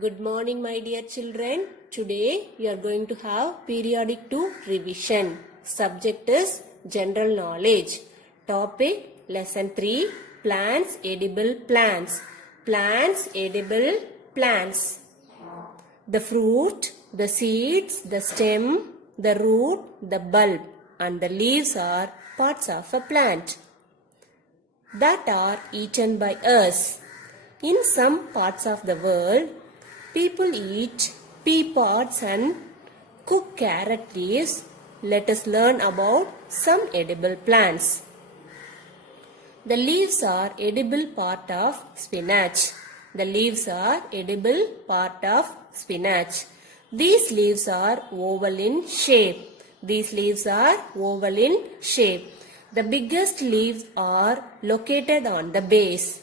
Good morning, my dear children. Today we are going to have periodic 2 revision. Subject is general knowledge. Topic lesson 3 plants, edible plants. Plants, edible plants. The fruit, the seeds, the stem, the root, the bulb and the leaves are parts of a plant that are eaten by us. In some parts of the world, people eat pea pods and cook carrot leaves. Let us learn about some edible plants. The leaves are edible part of spinach. The leaves are edible part of spinach. These leaves are oval in shape. These leaves are oval in shape. The biggest leaves are located on the base.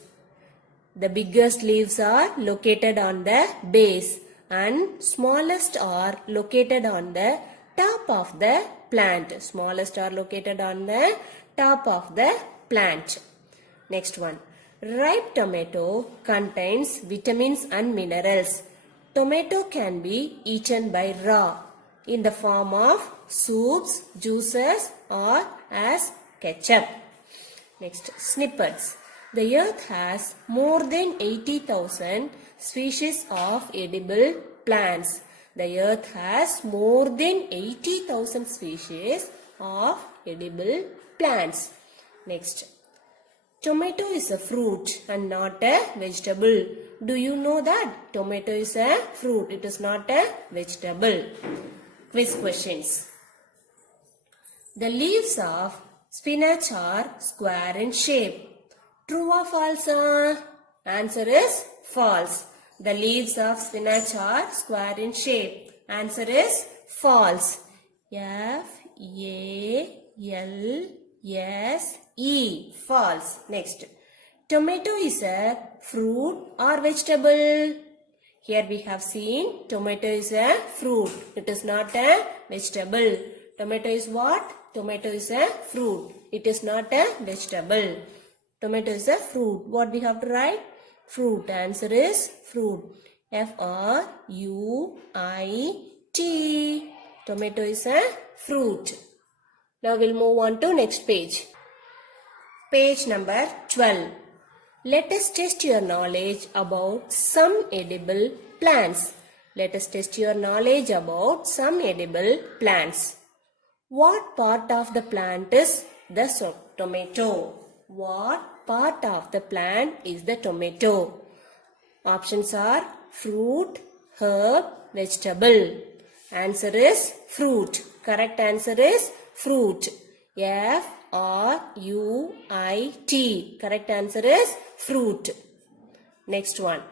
The biggest leaves are located on the base and smallest are located on the top of the plant. Smallest are located on the top of the plant. Next one. Ripe tomato contains vitamins and minerals. Tomato can be eaten by raw in the form of soups, juices or as ketchup. Next, snippets. The earth has more than 80,000 species of edible plants. The earth has more than 80,000 species of edible plants. Next, tomato is a fruit and not a vegetable. Do you know that? Tomato is a fruit. It is not a vegetable. Quiz questions. The leaves of spinach are square in shape. True or false? Answer is false. The leaves of spinach are square in shape. Answer is false. F-A-L-S-E. False. Next. Tomato is a fruit or vegetable? Here we have seen tomato is a fruit. It is not a vegetable. Tomato is what? Tomato is a fruit. It is not a vegetable. Tomato is a fruit. What we have to write? Fruit. Answer is fruit. F-R-U-I-T. Tomato is a fruit. Now we'll move on to next page. Page number 12. Let us test your knowledge about some edible plants. Let us test your knowledge about some edible plants. What part of the plant is the tomato? What part of the plant is the tomato? Options are fruit, herb, vegetable. Answer is fruit. Correct answer is fruit. F-R-U-I-T. Correct answer is fruit. Next one.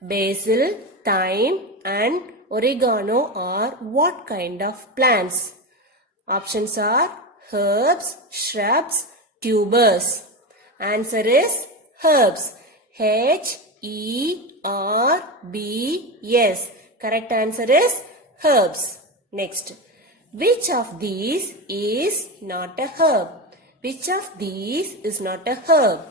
Basil, thyme and oregano are what kind of plants? Options are herbs, shrubs, tubers. Answer is herbs. H-E-R-B-S. Correct answer is herbs. Next. Which of these is not a herb? Which of these is not a herb?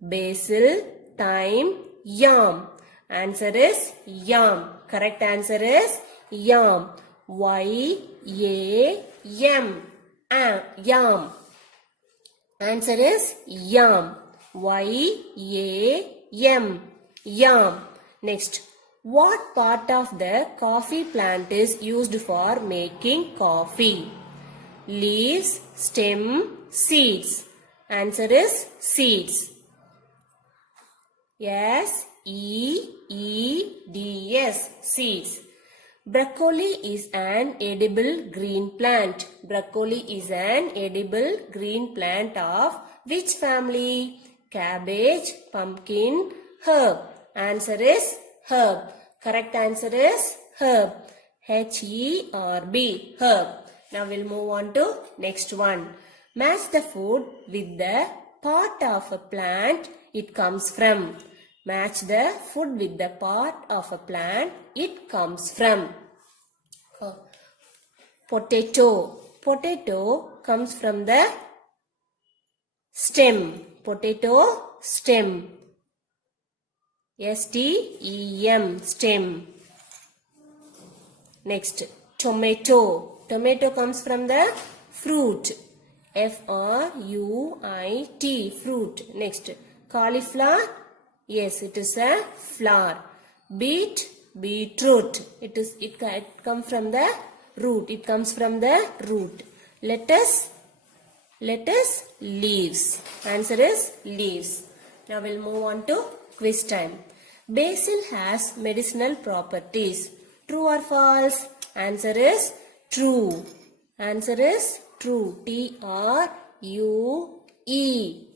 Basil, thyme, yam. Answer is yam. Correct answer is yam. Y-A-M. Yam. Answer is yam. Y-A-M. Yam. Next. What part of the coffee plant is used for making coffee? Leaves, stem, seeds. Answer is seeds. S-E-E-D-S. Seeds. Broccoli is an edible green plant. Broccoli is an edible green plant of which family? Cabbage, pumpkin, herb. Answer is herb. Correct answer is herb. H-E-R-B. Herb. Now we'll move on to next one. Match the food with the part of a plant it comes from. Match the food with the part of a plant it comes from. Potato. Potato comes from the stem. Potato stem. S-T-E-M, stem. Next, tomato. Tomato comes from the fruit. F-R-U-I-T, fruit. Next, cauliflower. Yes, it is a flower. Beetroot. It comes from the root. It comes from the root. Lettuce, leaves. Answer is leaves. Now we'll move on to quiz time. Basil has medicinal properties. True or false? Answer is true. Answer is true. T-R-U-E.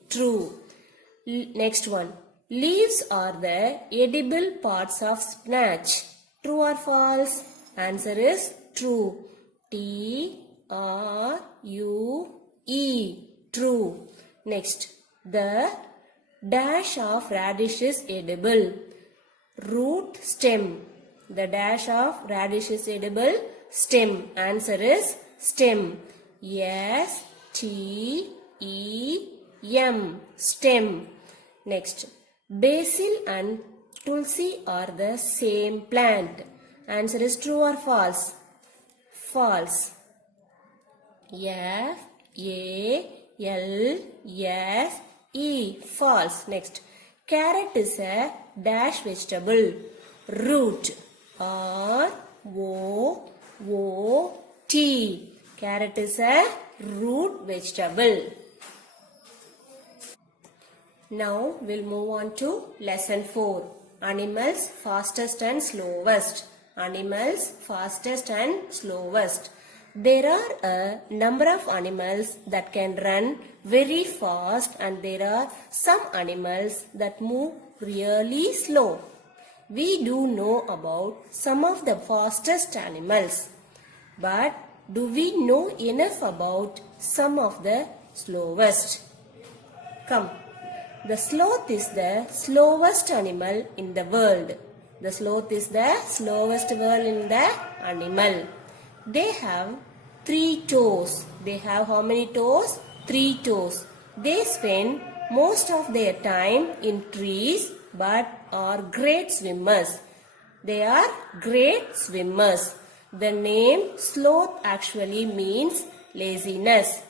True. Next one. Leaves are the edible parts of spinach. True or false? Answer is true. T-R-U-E. True. Next. The dash of radish is edible. Root, stem. The dash of radish is edible. Stem. Answer is stem. S-T-E-M. Stem. Next. Basil and tulsi are the same plant. Answer is true or false? False. F-A-L-S-E. False. Next. Carrot is a dash vegetable. Root. R-O-O-T. Carrot is a root vegetable. Now we'll move on to lesson 4. Animals fastest and slowest. Animals fastest and slowest. There are a number of animals that can run very fast, and there are some animals that move really slow. We do know about some of the fastest animals, but do we know enough about some of the slowest? Come. The sloth is the slowest animal in the world. The sloth is the slowest animal in the animal. They have 3 toes. They have how many toes? 3 toes. They spend most of their time in trees but are great swimmers. They are great swimmers. The name sloth actually means laziness.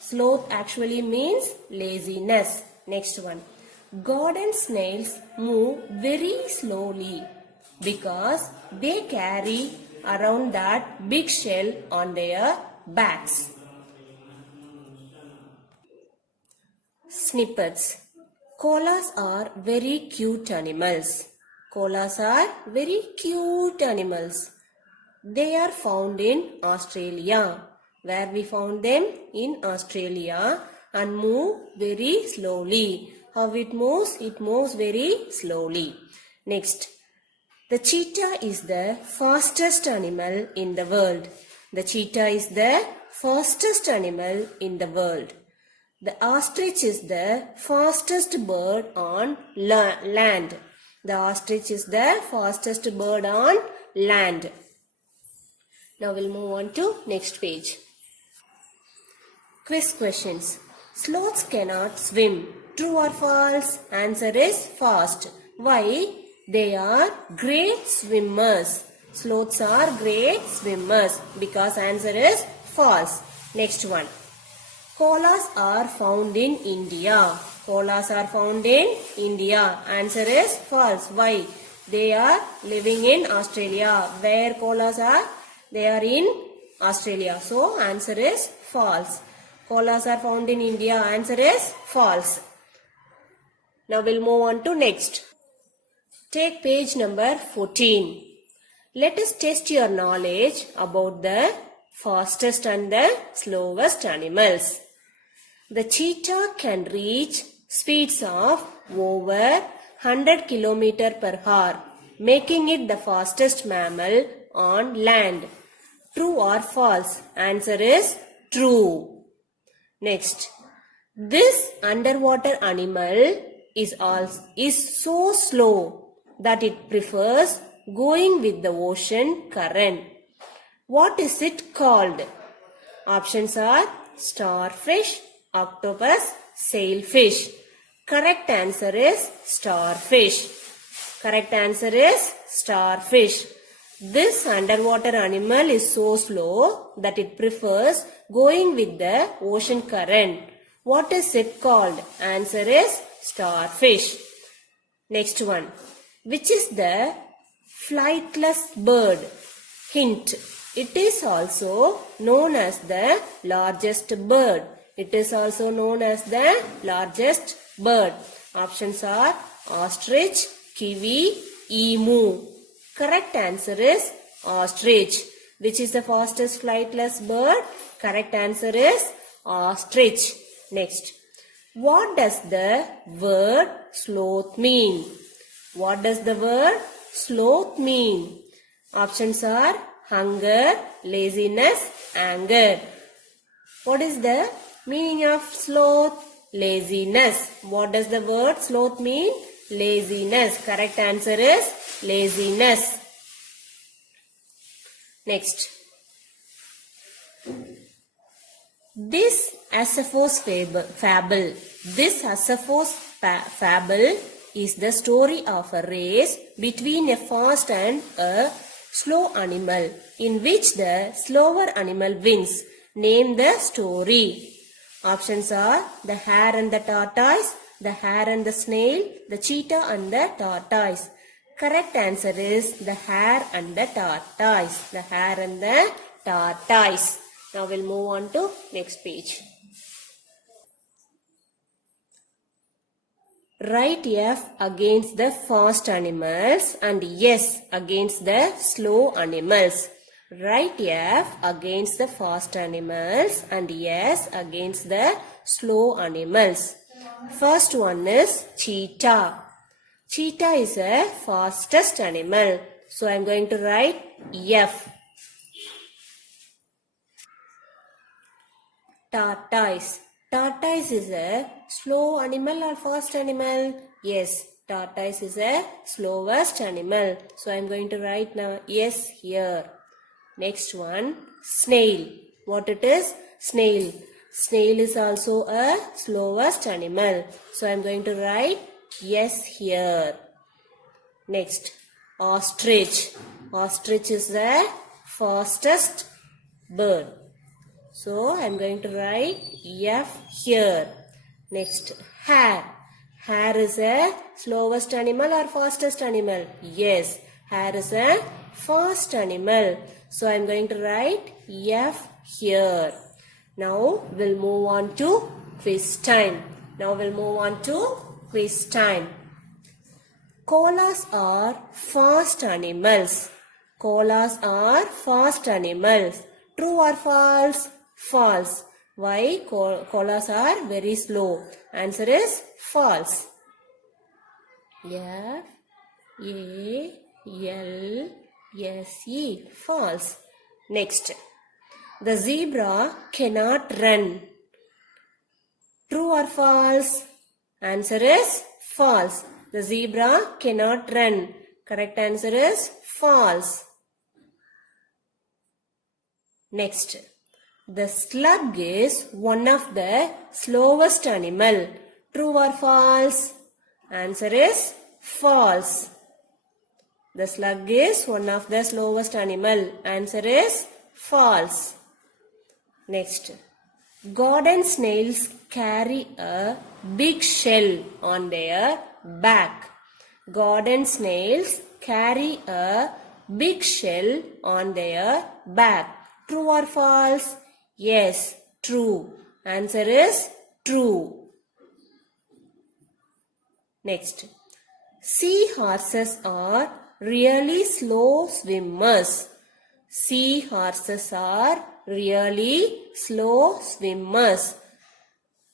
Sloth actually means laziness. Next one. Garden snails move very slowly because they carry around that big shell on their backs. Snippets. Koalas are very cute animals. Koalas are very cute animals. They are found in Australia. Where we found them? In Australia, and move very slowly. How it moves? It moves very slowly. Next. The cheetah is the fastest animal in the world. The cheetah is the fastest animal in the world. The ostrich is the fastest bird on land. The ostrich is the fastest bird on land. Now we'll move on to next page. Quiz questions. Sloths cannot swim. True or false? Answer is false. Why? They are great swimmers. Sloths are great swimmers because answer is false. Next one. Koalas are found in India. Koalas are found in India. Answer is false. Why? They are living in Australia. Where koalas are? They are in Australia. So answer is false. Koalas are found in India. Answer is false. Now we'll move on to next. Take page number 14. Let us test your knowledge about the fastest and the slowest animals. The cheetah can reach speeds of over 100 km per hour, making it the fastest mammal on land. True or false? Answer is true. Next, this underwater animal is so slow that it prefers going with the ocean current. What is it called? Options are starfish, octopus, sailfish. Correct answer is starfish. Correct answer is starfish. This underwater animal is so slow that it prefers going with the ocean current. What is it called? Answer is starfish. Next one. Which is the flightless bird? Hint. It is also known as the largest bird. It is also known as the largest bird. Options are ostrich, kiwi, emu. Correct answer is ostrich. Which is the fastest flightless bird? Correct answer is ostrich. Next. What does the word sloth mean? What does the word sloth mean? Options are hunger, laziness, anger. What is the meaning of sloth? Laziness. What does the word sloth mean? Laziness. Correct answer is laziness. Next. This Asaphos fable. This Asaphos fable is the story of a race between a fast and a slow animal in which the slower animal wins. Name the story. Options are the hare and the tortoise, the hare and the snail, the cheetah and the tortoise. Correct answer is the hare and the tortoise. The hare and the tortoise. Now we'll move on to next page. Write F against the fast animals and S against the slow animals. Write F against the fast animals and S against the slow animals. First one is cheetah. Cheetah is a fastest animal. So I am going to write F. Tortoise. Tortoise is a slow animal or fast animal? Yes, tortoise is a slowest animal. So I am going to write now yes here. Next one, snail. What it is? Snail. Snail is also a slowest animal. So I am going to write yes here. Next, ostrich. Ostrich is the fastest bird. So I am going to write F here. Next, hare. Hare is a slowest animal or fastest animal? Yes, hare is a fast animal. So I am going to write F here. Now we'll move on to quiz time. Koalas are fast animals. Koalas are fast animals. True or false? False. Why? Koalas are very slow. Answer is false. F A L S E. False. Next. The zebra cannot run. True or false? Answer is false. The zebra cannot run. Correct answer is false. Next. The slug is one of the slowest animal. True or false? Answer is false. The slug is one of the slowest animal. Answer is false. Next. Garden snails carry a big shell on their back. Garden snails carry a big shell on their back. True or false? Yes, true. Answer is true. Next. Seahorses are really slow swimmers. Seahorses are really slow swimmers.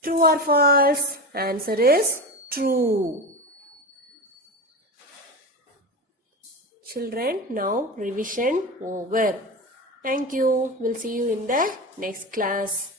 True or false? Answer is true. Children, now revision over. Thank you. We'll see you in the next class.